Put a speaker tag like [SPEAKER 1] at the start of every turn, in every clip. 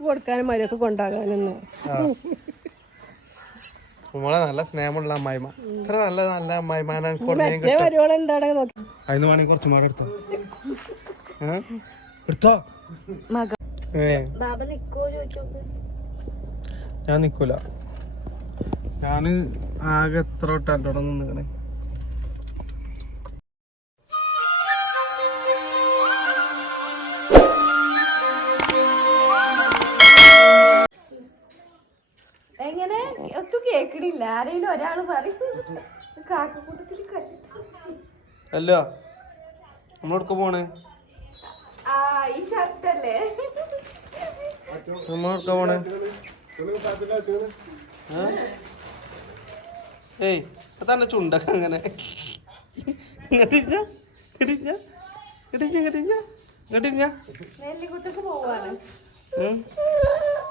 [SPEAKER 1] കൊടുക്കാനും മരൊക്കെ കൊണ്ടാകാനൊന്നും.
[SPEAKER 2] നല്ല സ്നേഹമുള്ള അമ്മായിമ ഇത്ര നല്ല നല്ല
[SPEAKER 1] അമ്മായിമാനാണ്
[SPEAKER 2] അതിന് വേണമെങ്കിൽ കുറച്ച് മാറി എടുത്തോ? എടുത്തോ? ഞാൻ നിക്കൂല. ഞാൻ ആകെ എത്ര
[SPEAKER 1] വട്ടം എന്റെ കേക്കണില്ല. ആരെങ്കിലും ഒരാൾ പറയും. കാക്കക്കൂട്ടത്തിൽ
[SPEAKER 2] അല്ല നമ്മളെടുക്ക പോണേ?
[SPEAKER 1] ഈ ഷർട്ടല്ലേ?
[SPEAKER 2] നമ്മളെടുക്ക പോണേ? ഏയ് അതന്നെ ചുണ്ടൊക്കെ അങ്ങനെ? ഇങ്ങട്ടിഞ്ഞ ഇടിഞ്ഞ ഇടിഞ്ഞ ഇടിഞ്ഞ
[SPEAKER 1] നെല്ലിക്കുത്തൊക്കെ പോവാണ്.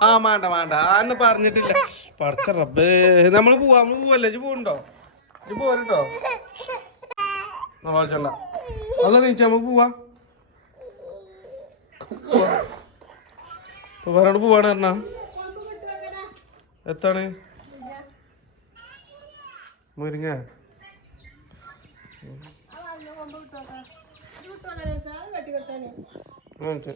[SPEAKER 2] ആ വേണ്ട വേണ്ട അന്ന് പറഞ്ഞിട്ടില്ല. പഠിച്ച റബ്ബേ. നമ്മൾ പോവാ. നമ്മൾ പോവല്ലേ? ഇജ്ജ് പോണ്ടോ ഇജ്ജ് പോരട്ടോ നോളച്ചണ്ട അല്ല നീച്ച നമുക്ക് പോവാ. ഇപ്പൊ വേറോട് പോവാണ് പറഞ്ഞ? എത്താണ്? മുരിങ്ങ. മിനിറ്റ് അതാ വിട്ടോ ആന്തി ഏ
[SPEAKER 1] അവിടെ മുരിങ്ങല്ലോ
[SPEAKER 2] ഉം.
[SPEAKER 1] മുത്തുമോളൊക്കെ പോയായിരുന്നു
[SPEAKER 2] മുത്തുമോക്ക്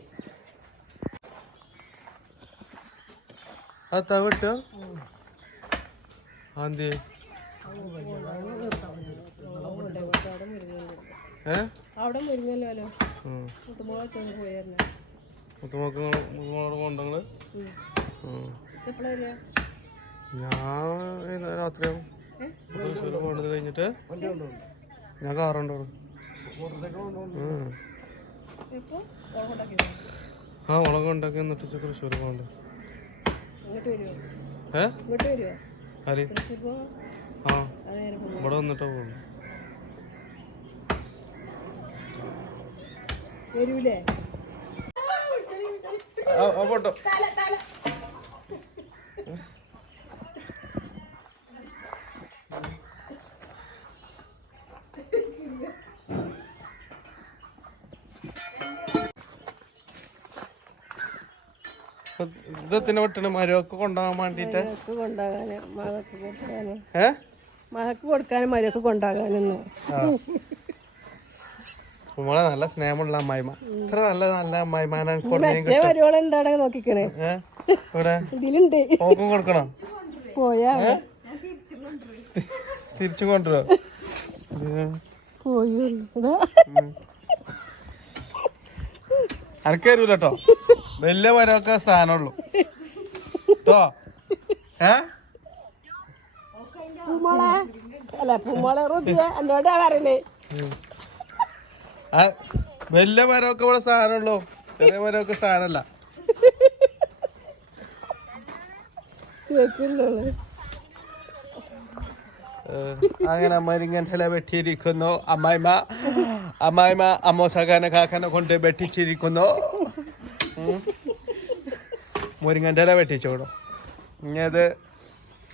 [SPEAKER 2] കൊണ്ടങ്ങൾ
[SPEAKER 1] എപ്പോഴാ വരിക
[SPEAKER 2] ഞാൻ രാത്രിയാവും കഴിഞ്ഞിട്ട്? ഞാൻ കാറുണ്ടോ ആ മുളക് ഉണ്ടാക്കി എന്നിട്ട് തൃശ്ശൂർ പോകണ്ടേ. ഏ? ആര്? ആ. ഇവിടെ വന്നിട്ടാ പോകുന്നു
[SPEAKER 1] വരൂലേ?
[SPEAKER 2] പോട്ടോ. ഇതെത്തിന് വിട്ടണ് മരമൊക്കെ കൊണ്ടുപോകാൻ വേണ്ടിട്ട്
[SPEAKER 1] മഴക്ക് കൊണ്ടാകാന് കൊടുക്കാനും.
[SPEAKER 2] ഏ?
[SPEAKER 1] കൊണ്ടാകാനും കൊടുക്കാനും കൊണ്ടാകാനൊന്നും
[SPEAKER 2] നമ്മളെ നല്ല സ്നേഹമുള്ള അമ്മായിമ ഇത്ര നല്ല നല്ല
[SPEAKER 1] അമ്മായിമാനാണ് നോക്കിക്കണേ?
[SPEAKER 2] ഇവിടെ?
[SPEAKER 1] ഇതിലുണ്ട്.
[SPEAKER 2] ഓക്കും കൊടുക്കണം?
[SPEAKER 1] പോയാ
[SPEAKER 2] തിരിച്ചു കൊണ്ടുവരോ?
[SPEAKER 1] പോയി ഇതാ
[SPEAKER 2] അനക്ക് തരൂല കേട്ടോ വലിയ മരമൊക്കെ സ്ഥാനമുള്ളൂ കേട്ടോ ഏ? വലിയ മരമൊക്കെ ഇവിടെ സ്ഥാനമുള്ളൂ ചെറിയ മരമൊക്കെ സ്ഥാനമല്ല അങ്ങനെ മരിങ്ങന്റെ വെട്ടിയിരിക്കുന്നു. അമ്മായിമ അമ്മായിമ സഖാന കാക്കനെ കൊണ്ട് വെട്ടിച്ചിരിക്കുന്നു. മുരിങ്ങന്റെ ഇല വെട്ടിച്ചോടും ഇനി അത്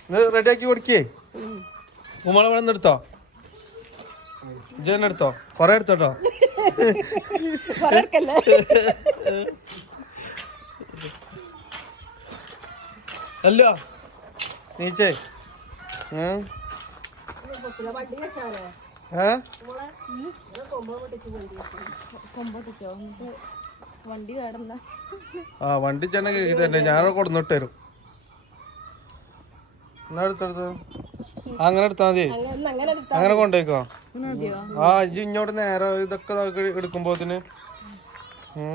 [SPEAKER 2] ആക്കി റെഡിയാക്കി കൊടുക്കേ ഉമ്മളെ ഇവിടെ നിന്ന് എടുത്തോ ഇജന്നെ എടുത്തോ കൊറേ എടുത്തോട്ടോ അല്ലോ നീച്ചേ ഏ?
[SPEAKER 1] വെച്ചാലോ
[SPEAKER 2] ആ വണ്ടി ചെന്ന ഇത് തന്നെ. ഞാൻ കൊടുന്നിട്ട് തരും എന്നാ എടുത്തെടുത്ത് അങ്ങനെ എടുത്താ മതി.
[SPEAKER 1] അങ്ങനെ കൊണ്ടേക്കോ
[SPEAKER 2] ആ ഇജ്ജ് ഇങ്ങോട്ട് നേരെ ഇതൊക്കെ എടുക്കുമ്പോത്തിന്. ഏ?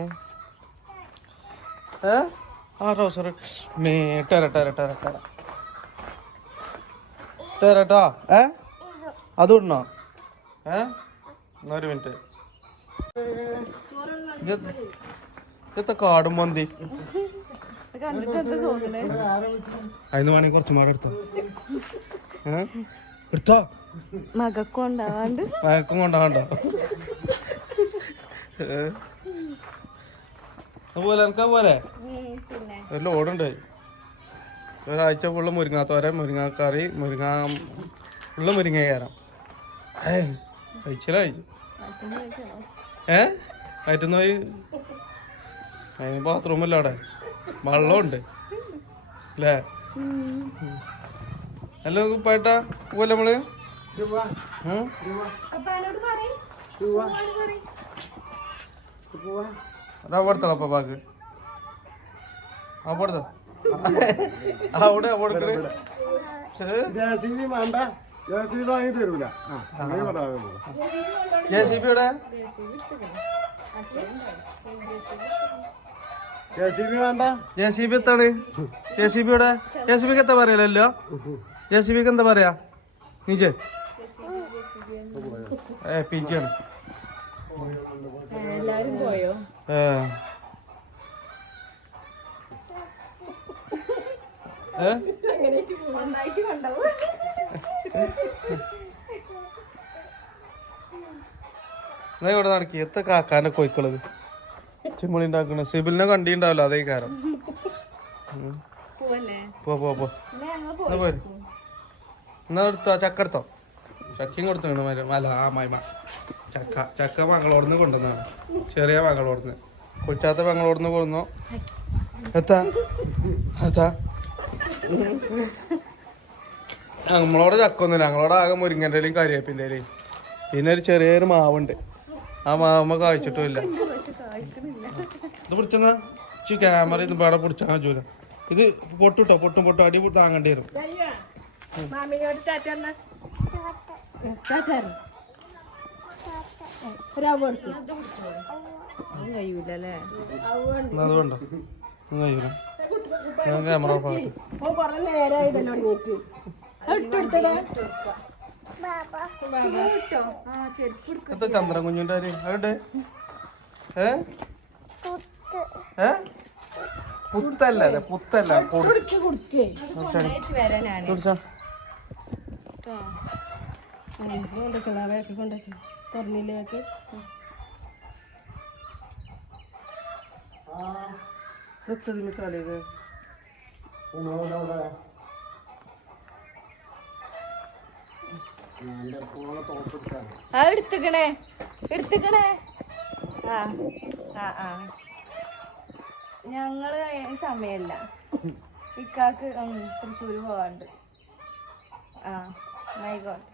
[SPEAKER 2] ആ മേ ഏ? അത് ഏ? ഒരു മിനിറ്റ്. ഇതൊക്കെ കാടും മന്തി. അതിന് വേണമെങ്കിൽ കുറച്ച് എടുത്തോ.
[SPEAKER 1] മകക്കൊണ്ടാവാണ്ട്.
[SPEAKER 2] മയക്കം കൊണ്ടാകണ്ടോ അതുപോലെ എനിക്കാ പോലെ. ഒരു ലോഡുണ്ട് ഒരാഴ്ച ഫുള്ള് മുരിങ്ങാത്തോര മുരിങ്ങാക്കറി മുരിങ്ങ ഫുള്ള് മുരിങ്ങ കയറാം ഏ കഴിച്ചില്ല കഴിച്ചു
[SPEAKER 1] ഏഹ്
[SPEAKER 2] ഏ? വയറ്റുന്ന അതിന് അതിന് ബാത്റൂമല്ല അവിടെ. വെള്ളമുണ്ട്. അല്ലേ? ഹലോ കുപ്പായിട്ടാ പോലെ നമ്മൾ പാപ്പാക്ക് ആ കൊടുത്തോ അവിടെ
[SPEAKER 3] വാങ്ങി തരൂല
[SPEAKER 2] ജെ സി ബി ഇവിടെ ജെ സി ബി എത്താണ്? ജെ സി ബിയുടെ ജെ സി ബിക്ക് എന്താ പറയലല്ലോ? ജെ സി ബിക്ക് എന്താ പറയാ? നീജെ. ഏ പി ജി ആണ് ഏ ഏ എന്നാ ഇവിടെ നടക്കി? എത്ര കാക്കാന്റെ കോയിക്കളത്? ചിമ്മളി ഉണ്ടാക്കണ. സിബിലിനെ കണ്ടിണ്ടാവില്ല അതേ കാരം. പോ പോ പോ.
[SPEAKER 1] എന്നാ ഞങ്ങൾ
[SPEAKER 2] എന്നാ പോര്? എന്നാ എടുത്തോ? ചക്ക എടുത്തോ? ചക്കയും കൊടുത്തു മല അല്ല ആ മൈമ. ചക്ക. ചക്ക മകളോടുന്ന് കൊണ്ടുവന്നാണ് ചെറിയ മംഗളോടുന്ന് കൊച്ചാത്ത മകളോടുന്ന് കൊണ്ടുവന്നു. എത്താ? എത്താ? നമ്മളോട് ചക്ക ഒന്നുമില്ല ഞങ്ങളോട് ആകെ മുരിങ്ങന്റെ ഇലയും കരിവേപ്പിന്റെ ഇലയും പിന്നെ ഒരു ചെറിയൊരു മാവുണ്ട്. ആ മാവുമ്മ കായ്ച്ചിട്ടുമില്ല ഇത് പിടിച്ചെന്നാ? ചി ക്യാമറ ഇത് പാടെ പിടിച്ചാൽ പറ്റൂല ഇത് പൊട്ടുട്ടോ പൊട്ടും പൊട്ടും അടി പൊട്ട് താങ്ങേണ്ടി വരും.
[SPEAKER 1] മാമിനോട് ടാറ്റ എന്നാ ടാറ്റ ഒരാവ് കൊടുക്കും കഴിയൂലല്ലേ?
[SPEAKER 2] എന്നാ അത് വേണ്ട. ഒന്നും കഴിയൂല. ക്യാമറ ഓഫാകട്ടെ എത്ര ചന്ദ്രൻ കുഞ്ഞിന്റെ ആര് അവിടെ ഏ? ഏ? പുത്തല്ല അതെ പുത്തല്ല?
[SPEAKER 1] തുറന്നില്ലേ
[SPEAKER 4] ആ എടുത്തുക്കണേ. എടുത്തുക്കണേ. ആ ആ ആ. ഞങ്ങൾ സമയല്ല. ഇക്കാക്ക് തൃശ്ശൂര് പോവാണ്ട് ആ ആയിക്കോട്ടെ.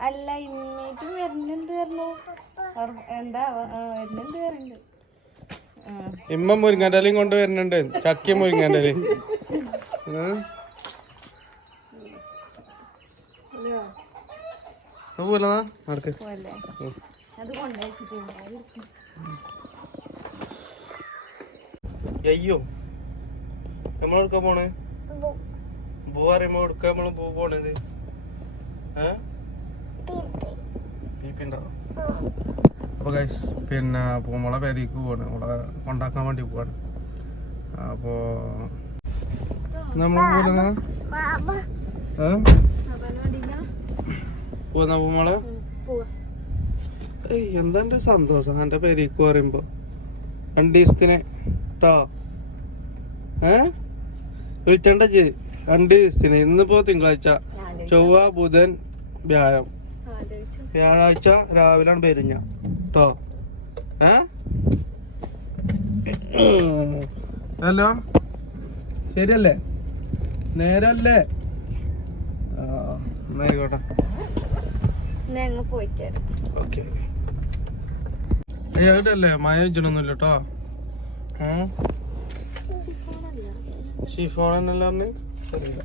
[SPEAKER 4] അല്ല ഇമ്മീറ്റും വരുന്നുണ്ട് പറഞ്ഞു. എന്താ വരുന്നുണ്ട് വരുന്നുണ്ട്.
[SPEAKER 2] ഇമ്മ മുരിങ്ങാന്റെ കൊണ്ട് വരുന്നുണ്ട്. ചക്കയും മുരിങ്ങന്റെ നടക്ക് അയ്യോ. നമ്മൾ എടുക്കാൻ പോണേ? പൂ. പറയുമ്പോ എടുക്കാൻ നമ്മൾ പൂ പോണത്? അപ്പൊ ഗൈസ് പിന്നെ പൂമുള പെരിക്ക് പോവാണ്. നമ്മളെ കൊണ്ടാക്കാൻ വേണ്ടി പോവാണ്. അപ്പോ നമ്മൾ പോലെ ഏ? പോന്നാ പൂമുള ഏയ് എന്താ എന്റെ സന്തോഷം? എന്റെ പെരിക്ക് പറയുമ്പോ. രണ്ട് ദിവസത്തിന് ട്ടോ. ഏ? വിളിച്ചണ്ട ജി രണ്ട് ദിവസത്തിന്. ഇന്നിപ്പോ തിങ്കളാഴ്ച. ചൊവ്വ ബുധൻ വ്യാഴം. വ്യാഴാഴ്ച രാവിലാണ് പെരിഞ്ഞ. ട്ടോ. ഏ? ഹലോ? ശരിയല്ലേ? നേരല്ലേ? ആ എന്നായിക്കോട്ടെ
[SPEAKER 4] ഞങ്ങൾ പോയിട്ട്
[SPEAKER 2] ഓക്കെ. എവിടെയല്ലേ മഴ വെച്ചിട്ടൊന്നുമില്ല കേട്ടോ ഷിഫോൺ എന്നല്ല പറഞ്ഞ്? ശരിയില്ല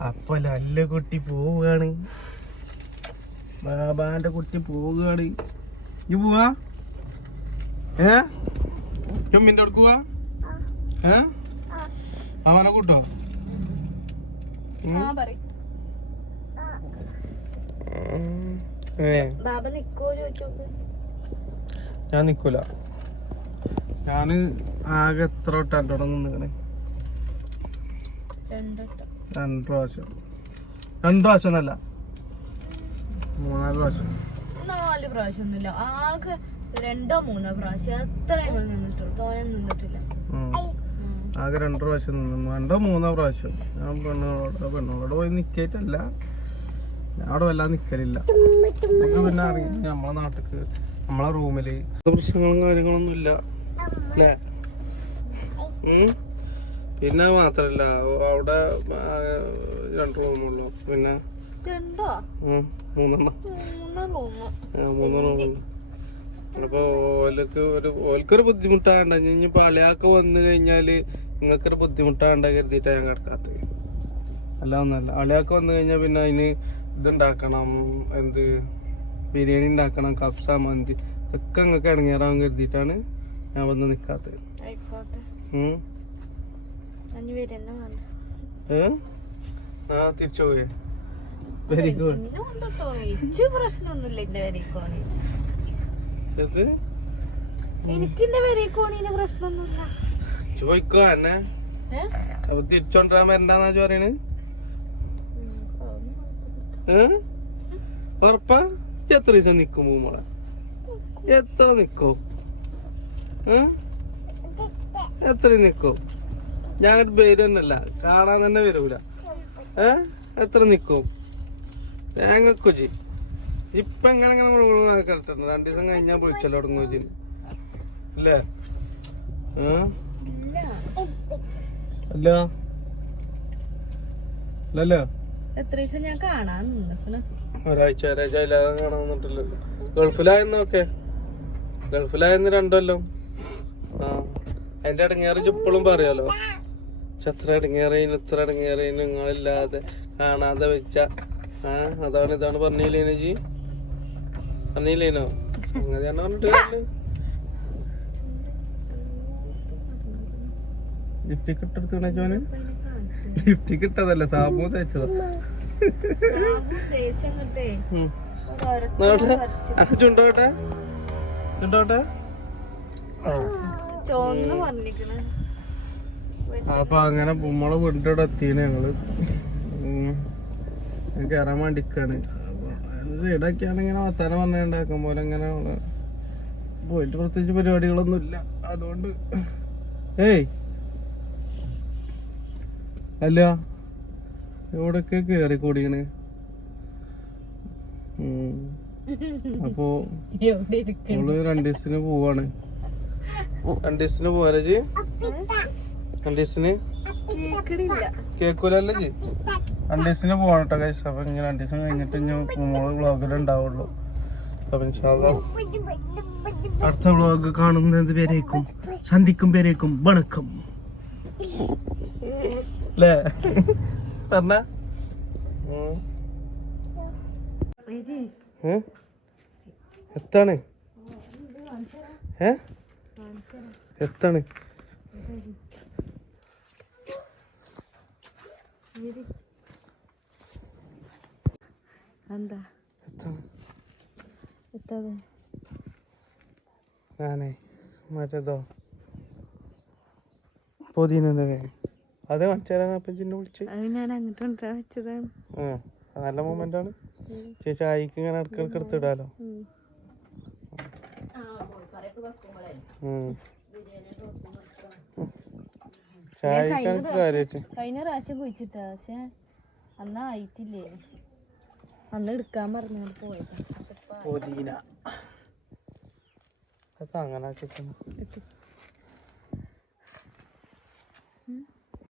[SPEAKER 2] അപ്പൊ നല്ല കുട്ടി പോവുകയാണ്. ബാബാന്റെ കുട്ടി പോവുകയാണ്. ഇനി പോവാ? ഏ? ചുമ്മിന്റെ അടുക്കുക ഏ? അവനെ കൂട്ടോ?
[SPEAKER 4] പറയും
[SPEAKER 2] ഉം. ഏ
[SPEAKER 4] ബാബ നിക്കോ ചോദിച്ചോക്ക്
[SPEAKER 2] ഞാൻ നിക്കൂല. ഞാൻ ആകെ എത്ര വട്ടം എന്റെ അവിടെ
[SPEAKER 4] നിന്നിങ്ങനെ
[SPEAKER 2] രണ്ട് പ്രാവശ്യം. രണ്ട് പ്രാവശ്യം എന്നല്ല മൂന്നാൽ പ്രാവശ്യം.
[SPEAKER 4] നാല് പ്രാവശ്യം ഒന്നുമില്ല. ആകെ രണ്ടോ മൂന്നോ പ്രാവശ്യം അത്ര ഞങ്ങൾ നിന്നിട്ടുള്ളൂ. തോനെ നിന്നിട്ടില്ല.
[SPEAKER 2] ആകെ രണ്ട് പ്രാവശ്യം നിന്നു. രണ്ടോ മൂന്നോ പ്രാവശ്യം. ഞാൻ പെണ്ണുങ്ങളോട് പെണ്ണുങ്ങളോട് പോയി നിക്കേറ്റല്ല അവിടെ വല്ലാതെ നിക്കലില്ല. നമുക്ക് പിന്നെ അറിയാം നമ്മളെ നാട്ടിക്ക് നമ്മളെ റൂമിൽ പ്രശ്നങ്ങളും കാര്യങ്ങളൊന്നും ഇല്ല. അല്ലേ? പിന്നെ മാത്രല്ല അവിടെ രണ്ട് റൂമുള്ളു പിന്നെ? മൂന്നെണ്ണം.
[SPEAKER 4] മൂന്നോ
[SPEAKER 2] അപ്പൊ ഓലക്ക് ഒരു ഓൽക്കൊരു ബുദ്ധിമുട്ടാണ്ട. ഇനി പളിയാക്ക് വന്നു കഴിഞ്ഞാൽ നിങ്ങൾക്കൊരു ബുദ്ധിമുട്ടാണ്ട കരുതിയിട്ടാ ഞാൻ കിടക്കാത്തത്. അല്ല ഒന്നല്ല അളിയാക്ക് വന്നു കഴിഞ്ഞാൽ പിന്നെ അതിന് ഇതുണ്ടാക്കണം എന്ത് ബിരിയാണി ഉണ്ടാക്കണം കപ്സ മന്തി ഒക്കെ നിങ്ങൾക്ക് ഇടങ്ങേറാൻ കരുതിയിട്ടാണ് ഞാൻ വന്ന് നിൽക്കാത്തത് ആ തിരിച്ചു പോയേ. വെരി ഗുഡ് ഇത്
[SPEAKER 4] എനിക്ക് എന്റെ വരേക്കോണിന് പ്രശ്നമൊന്നുമില്ല.
[SPEAKER 2] ചോദിക്കോ എന്നെ? അപ്പൊ തിരിച്ചോണ്ടിരാൻ വരണ്ടാന്നാ ഏ ഉറപ്പാ എത്ര ദിവസം നിക്കും മോളെ? എത്ര നിക്കോ? എത്ര നിക്കോ? ഞാൻ തന്നെ അല്ല കാണാൻ തന്നെ വരൂല. ഏ? എത്ര നിക്കും? തേങ്ങക്കൊച്ചി ഇപ്പൊ എങ്ങനെ എങ്ങനെ കേട്ടിട്ടുണ്ട് രണ്ടു ദിവസം കഴിഞ്ഞാൽ വിളിച്ചല്ലോ തുടങ്ങും ജി അല്ലേ അല്ല? അല്ലല്ലോ.
[SPEAKER 4] എത്ര ദിവസം ഞാൻ കാണാൻ
[SPEAKER 2] ഒരാഴ്ച ഒരാഴ്ച ഇല്ലാതെ കാണാൻ ഗൾഫിലായെന്നൊക്കെ? ഗൾഫിലായെന്ന് രണ്ടല്ലോ ആ അതിന്റെ ഇടങ്ങേറി ഇപ്പോഴും പറയാലോ. എത്ര ഇടങ്ങേറേന് ഇത്ര ഇടങ്ങേറേന് നിങ്ങളില്ലാതെ കാണാതെ വെച്ച ആ അതാണ് ഇതാണ് പറഞ്ഞില്ലേനു ജി പറഞ്ഞില്ലേനോ? അങ്ങനെ പറഞ്ഞിട്ട് കാര്യമില്ല. ലിപ്റ്റിക് ഇട്ടെടുത്ത് ചോന്
[SPEAKER 4] അപ്പൊ
[SPEAKER 2] കിട്ടതല്ല? സാബു തേച്ചതാ. ചുണ്ടോട്ടെ? ചുണ്ടോട്ടെ? ആ.
[SPEAKER 4] ചോന്ന് പറഞ്ഞിക്കണ്
[SPEAKER 2] അപ്പൊ അങ്ങനെ നമ്മളെ വീടിന്റെ അവിടെ എത്തിയാണ് ഞങ്ങൾ കയറാൻ വേണ്ടിക്കാണ്. സൈഡാക്കിയാണ് ഇങ്ങനെ വർത്താനം പറഞ്ഞുണ്ടാക്കും പോലെ അങ്ങനെ പോയിട്ട് പ്രത്യേകിച്ച് പരിപാടികളൊന്നും ഇല്ല അതുകൊണ്ട്. ഏയ് അല്ല എവിടൊക്കെ കേറി കൂടിയാണ് ഉം. അപ്പോ നമ്മൾ രണ്ടു ദിവസത്തിന് പോവാണ്. രണ്ടു ദിവസത്തിന് പോവാ ജി രണ്ടു ദിവസത്തിന്
[SPEAKER 4] കേക്കണില്ല.
[SPEAKER 2] കേക്കൂലല്ലേ ജി രണ്ടു ദിവസത്തിന് പോവാണ് കേട്ടോ കഴിച്ചു അപ്പൊ ഇങ്ങനെ രണ്ടു ദിവസം കഴിഞ്ഞിട്ട് മോൾ വ്ളോഗിൽ ഉണ്ടാവുള്ളൂ. അപ്പൊ അടുത്ത വ്ളോഗ് കാണുന്നത് പേരേക്കും സന്ധിക്കും പേരേക്കും വണക്കം. അല്ലേ? പറഞ്ഞ. എത്താണ്? ഏ? എത്താണ്?
[SPEAKER 4] എന്താ?
[SPEAKER 2] ഞാനേ മറ്റേതോ. പൊതിനൊക്കെ അത് മച്ചാരാണ് അപ്പം ചിന്നെ വിളിച്ച്.
[SPEAKER 4] അത് ഞാൻ അങ്ങോട്ട് കൊണ്ടുവരാൻ വെച്ചതാണ്
[SPEAKER 2] ആ നല്ല മൊമെന്റ് ആണ് ചേച്ചി ആയിക്ക് ഇങ്ങനെ ഇടക്കിടക്ക് എടുത്തിടാലോ. ചായക്കാണ്
[SPEAKER 4] കഴിഞ്ഞ പ്രാവശ്യം കുഴിച്ചിട്ടാ പക്ഷെ അന്ന് ആയിട്ടില്ലേ. അന്ന് എടുക്കാൻ പോയത്.
[SPEAKER 2] പൊതിന. അത് അങ്ങനെ